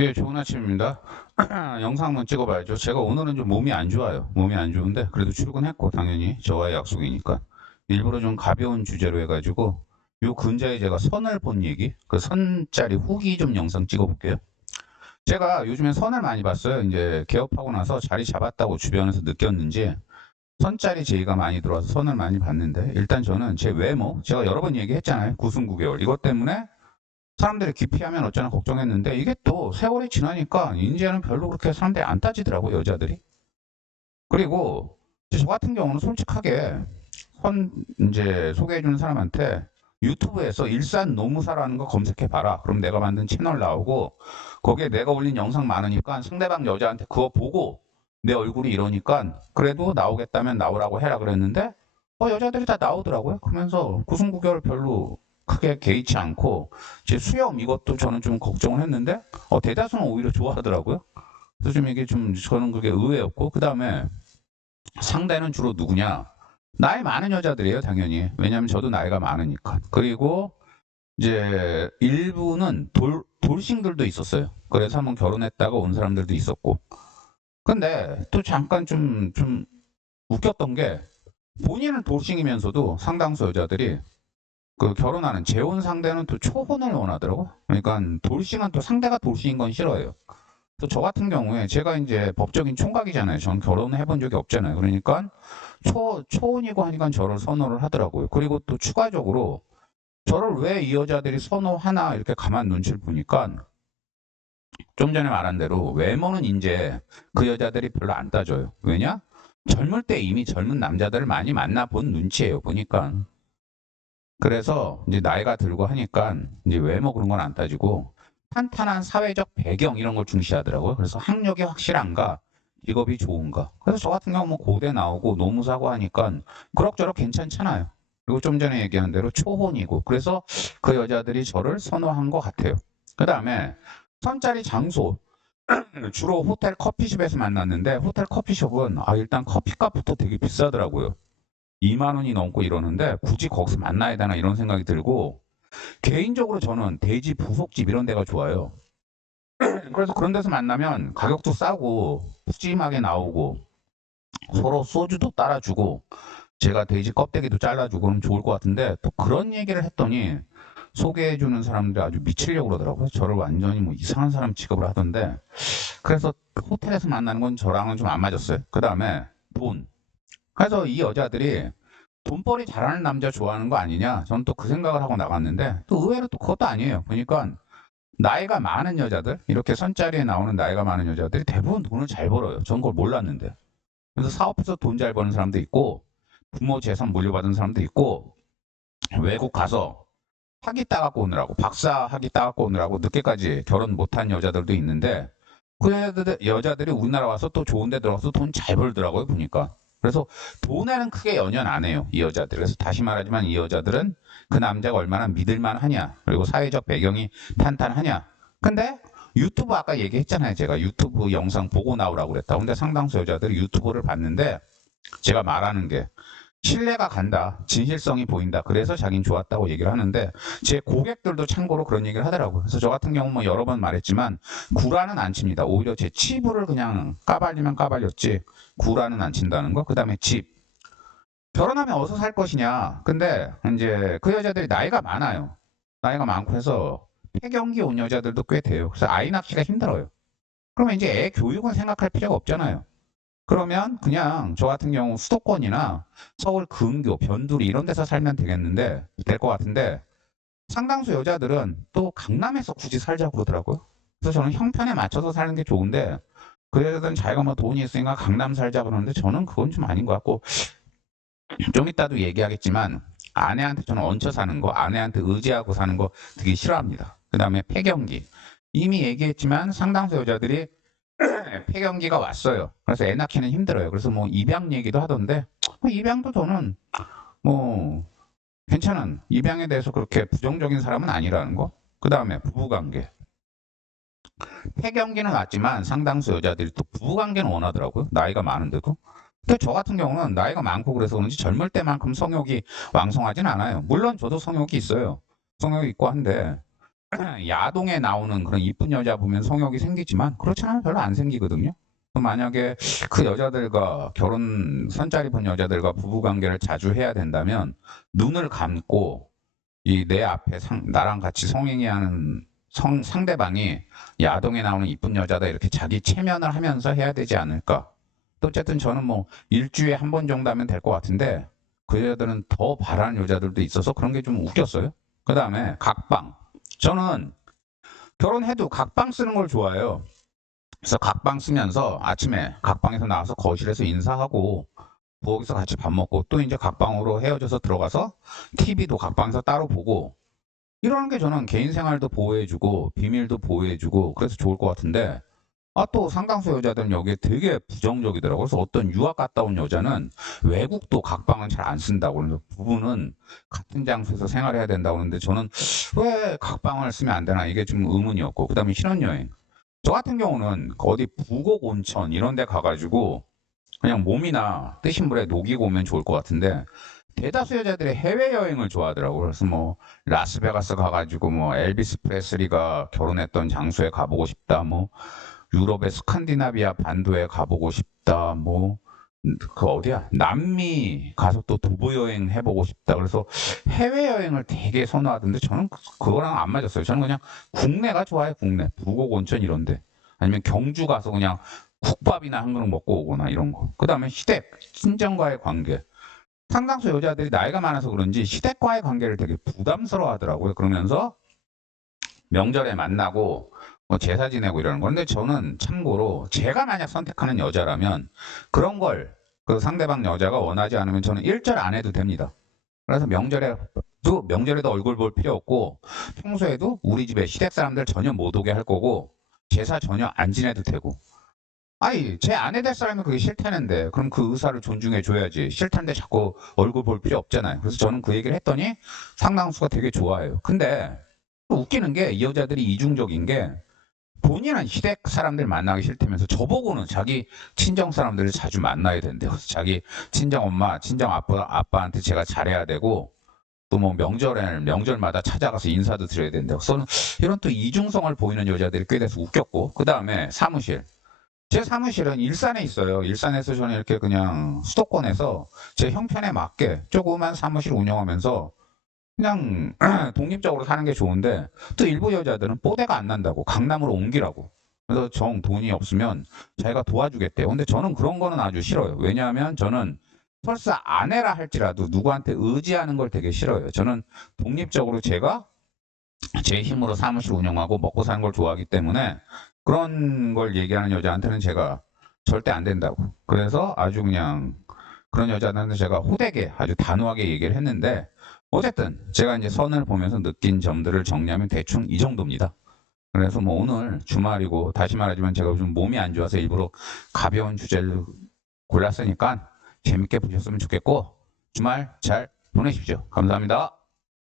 예, 좋은 아침입니다. 영상 한번 찍어봐야죠. 제가 오늘은 좀 몸이 안 좋아요. 몸이 안 좋은데 그래도 출근했고 당연히 저와의 약속이니까 일부러 좀 가벼운 주제로 해가지고 요 근자에 제가 선을 본 얘기, 그 선짜리 후기 좀 영상 찍어볼게요. 제가 요즘에 선을 많이 봤어요. 이제 개업하고 나서 자리 잡았다고 주변에서 느꼈는지 선짜리 제의가 많이 들어와서 선을 많이 봤는데 일단 저는 제 외모, 제가 여러 번 얘기했잖아요. 9승 9개월 이것 때문에 사람들이 기피하면 어쩌나 걱정했는데 이게 또 세월이 지나니까 이제는 별로 그렇게 사람들이 안 따지더라고요, 여자들이. 그리고 저 같은 경우는 솔직하게 선 이제 소개해주는 사람한테 유튜브에서 일산 노무사라는 거 검색해봐라. 그럼 내가 만든 채널 나오고 거기에 내가 올린 영상 많으니까 상대방 여자한테 그거 보고 내 얼굴이 이러니까 그래도 나오겠다면 나오라고 해라 그랬는데 여자들이 다 나오더라고요. 그러면서 구승구결 별로 크게 개의치 않고 제 수염 이것도 저는 좀 걱정을 했는데 대다수는 오히려 좋아하더라고요. 그래서 좀 이게 좀 저는 그게 의외였고 그 다음에 상대는 주로 누구냐? 나이 많은 여자들이에요, 당연히. 왜냐하면 저도 나이가 많으니까. 그리고 이제 일부는 돌싱들도 있었어요. 그래서 한번 결혼했다가 온 사람들도 있었고. 근데 또 잠깐 좀 웃겼던 게 본인은 돌싱이면서도 상당수 여자들이 그 결혼하는 재혼 상대는 또 초혼을 원하더라고. 그러니까 돌싱은 또 상대가 돌싱인 건 싫어해요. 또 저 같은 경우에 제가 이제 법적인 총각이잖아요. 전 결혼을 해본 적이 없잖아요. 그러니까 초혼이고 하니까 저를 선호를 하더라고요. 그리고 또 추가적으로 저를 왜 이 여자들이 선호하나 이렇게 가만 눈치를 보니까 좀 전에 말한 대로 외모는 이제 그 여자들이 별로 안 따져요. 왜냐? 젊을 때 이미 젊은 남자들을 많이 만나본 눈치예요. 보니까. 그래서 이제 나이가 들고 하니까 이제 외모 그런 건 안 따지고 탄탄한 사회적 배경 이런 걸 중시하더라고요. 그래서 학력이 확실한가, 직업이 좋은가. 그래서 저 같은 경우 뭐 고대 나오고 노무사고 하니까 그럭저럭 괜찮잖아요. 그리고 좀 전에 얘기한 대로 초혼이고 그래서 그 여자들이 저를 선호한 것 같아요. 그 다음에 선짜리 장소 주로 호텔 커피숍에서 만났는데 호텔 커피숍은 일단 커피값부터 되게 비싸더라고요. 2만 원이 넘고 이러는데 굳이 거기서 만나야 되나 이런 생각이 들고 개인적으로 저는 돼지 부속집 이런 데가 좋아요. 그래서 그런 데서 만나면 가격도 싸고 푸짐하게 나오고 서로 소주도 따라주고 제가 돼지 껍데기도 잘라주고 그러면 좋을 것 같은데 또 그런 얘기를 했더니 소개해주는 사람들이 아주 미치려고 그러더라고요. 저를 완전히 뭐 이상한 사람 취급을 하던데 그래서 호텔에서 만나는 건 저랑은 좀 안 맞았어요. 그 다음에 돈. 그래서 이 여자들이 돈벌이 잘하는 남자 좋아하는 거 아니냐? 저는 또 그 생각을 하고 나갔는데 또 의외로 또 그것도 아니에요. 보니까 나이가 많은 여자들, 이렇게 선자리에 나오는 나이가 많은 여자들이 대부분 돈을 잘 벌어요. 전 그걸 몰랐는데. 그래서 사업해서 돈 잘 버는 사람도 있고 부모 재산 물려받은 사람도 있고 외국 가서 학위 따갖고 오느라고 박사 학위 따갖고 오느라고 늦게까지 결혼 못한 여자들도 있는데 그 여자들이 우리나라 와서 또 좋은 데 들어가서 돈 잘 벌더라고요 보니까. 그래서 돈에는 크게 연연 안 해요 이 여자들. 그래서 다시 말하지만 이 여자들은 그 남자가 얼마나 믿을만하냐 그리고 사회적 배경이 탄탄하냐. 근데 유튜브 아까 얘기했잖아요. 제가 유튜브 영상 보고 나오라고 그랬다. 근데 상당수 여자들이 유튜브를 봤는데 제가 말하는 게 신뢰가 간다. 진실성이 보인다. 그래서 자긴 좋았다고 얘기를 하는데 제 고객들도 참고로 그런 얘기를 하더라고요. 그래서 저 같은 경우 뭐 여러 번 말했지만 구라는 안 칩니다. 오히려 제 치부를 그냥 까발리면 까발렸지 구라는 안 친다는 거. 그 다음에 집. 결혼하면 어디서 살 것이냐. 근데 이제 그 여자들이 나이가 많아요. 나이가 많고 해서 폐경기 온 여자들도 꽤 돼요. 그래서 아이 낳기가 힘들어요. 그러면 이제 애 교육은 생각할 필요가 없잖아요. 그러면 그냥 저 같은 경우 수도권이나 서울 근교, 변두리 이런 데서 살면 되겠는데 될 것 같은데 상당수 여자들은 또 강남에서 굳이 살자고 그러더라고요. 그래서 저는 형편에 맞춰서 사는 게 좋은데 그 여자들은 자기가 뭐 돈이 있으니까 강남 살자 그러는데 저는 그건 좀 아닌 것 같고 좀 이따도 얘기하겠지만 아내한테 저는 얹혀 사는 거, 아내한테 의지하고 사는 거 되게 싫어합니다. 그 다음에 폐경기. 이미 얘기했지만 상당수 여자들이 폐경기가 왔어요. 그래서 애 낳기는 힘들어요. 그래서 뭐 입양 얘기도 하던데 뭐 입양도 저는 뭐 괜찮은 입양에 대해서 그렇게 부정적인 사람은 아니라는 거. 그 다음에 부부관계. 폐경기는 왔지만 상당수 여자들이 또 부부관계는 원하더라고요. 나이가 많은데도. 근데 저 같은 경우는 나이가 많고 그래서 그런지 젊을 때만큼 성욕이 왕성하진 않아요. 물론 저도 성욕이 있어요. 성욕이 있고 한데 야동에 나오는 그런 이쁜 여자 보면 성욕이 생기지만 그렇지 않으면 별로 안 생기거든요. 만약에 그 여자들과 결혼 선짜리 본 여자들과 부부 관계를 자주 해야 된다면 눈을 감고 이 내 앞에 나랑 같이 성행위하는 상대방이 야동에 나오는 이쁜 여자다 이렇게 자기 체면을 하면서 해야 되지 않을까. 또 어쨌든 저는 뭐 일주일에 한 번 정도 하면 될 것 같은데 그 여자들은 더 바라는 여자들도 있어서 그런 게 좀 웃겼어요. 그 다음에 각방. 저는 결혼해도 각방 쓰는 걸 좋아해요. 그래서 각방 쓰면서 아침에 각방에서 나와서 거실에서 인사하고 부엌에서 같이 밥 먹고 또 이제 각방으로 헤어져서 들어가서 TV도 각방에서 따로 보고 이러는 게 저는 개인 생활도 보호해주고 비밀도 보호해주고 그래서 좋을 것 같은데 또 상당수 여자들은 여기에 되게 부정적이더라고요. 그래서 어떤 유학 갔다 온 여자는 외국도 각방은 잘 안 쓴다고 그러면서 부부는 같은 장소에서 생활해야 된다고 그러는데 저는 왜 각방을 쓰면 안 되나 이게 좀 의문이었고 그다음에 신혼여행. 저 같은 경우는 어디 부곡 온천 이런 데 가가지고 그냥 몸이나 뜨신 물에 녹이고 오면 좋을 것 같은데 대다수 여자들이 해외여행을 좋아하더라고요. 그래서 뭐 라스베가스 가가지고 뭐 엘비스 프레슬리가 결혼했던 장소에 가보고 싶다. 뭐 유럽의 스칸디나비아 반도에 가보고 싶다. 뭐 그 어디야? 남미 가서 또 도보 여행 해보고 싶다. 그래서 해외여행을 되게 선호하던데 저는 그거랑 안 맞았어요. 저는 그냥 국내가 좋아요. 국내 부곡 온천 이런데 아니면 경주 가서 그냥 국밥이나 한 그릇 먹고 오거나 이런 거. 그 다음에 시댁 친정과의 관계. 상당수 여자들이 나이가 많아서 그런지 시댁과의 관계를 되게 부담스러워 하더라고요. 그러면서 명절에 만나고 뭐 제사 지내고 이러는 건데 저는 참고로 제가 만약 선택하는 여자라면 그런 걸 그 상대방 여자가 원하지 않으면 저는 일절 안 해도 됩니다. 그래서 명절에도 얼굴 볼 필요 없고 평소에도 우리 집에 시댁 사람들 전혀 못 오게 할 거고 제사 전혀 안 지내도 되고 아니 제 아내 될 사람이 그게 싫다는데 그럼 그 의사를 존중해 줘야지 싫다는데 자꾸 얼굴 볼 필요 없잖아요. 그래서 저는 그 얘기를 했더니 상당수가 되게 좋아해요. 근데 웃기는 게 이 여자들이 이중적인 게 본인은 시댁 사람들 만나기 싫다면서 저보고는 자기 친정 사람들을 자주 만나야 된대요. 그래서 자기 친정 엄마, 친정 아빠한테 제가 잘해야 되고 또 뭐 명절마다 찾아가서 인사도 드려야 된다고. 그래서 이런 또 이중성을 보이는 여자들이 꽤 돼서 웃겼고 그 다음에 사무실. 제 사무실은 일산에 있어요. 일산에서 저는 이렇게 그냥 수도권에서 제 형편에 맞게 조그만 사무실 운영하면서 그냥 독립적으로 사는 게 좋은데 또 일부 여자들은 뽀대가 안 난다고 강남으로 옮기라고 그래서 정 돈이 없으면 자기가 도와주겠대요. 근데 저는 그런 거는 아주 싫어요. 왜냐하면 저는 설사 아내라 할지라도 누구한테 의지하는 걸 되게 싫어요. 저는 독립적으로 제가 제 힘으로 사무실 운영하고 먹고 사는 걸 좋아하기 때문에 그런 걸 얘기하는 여자한테는 제가 절대 안 된다고. 그래서 아주 그냥 그런 여자들한테 제가 호되게 아주 단호하게 얘기를 했는데 어쨌든 제가 이제 선을 보면서 느낀 점들을 정리하면 대충 이 정도입니다. 그래서 뭐 오늘 주말이고 다시 말하지만 제가 요즘 몸이 안 좋아서 일부러 가벼운 주제를 골랐으니까 재밌게 보셨으면 좋겠고 주말 잘 보내십시오. 감사합니다.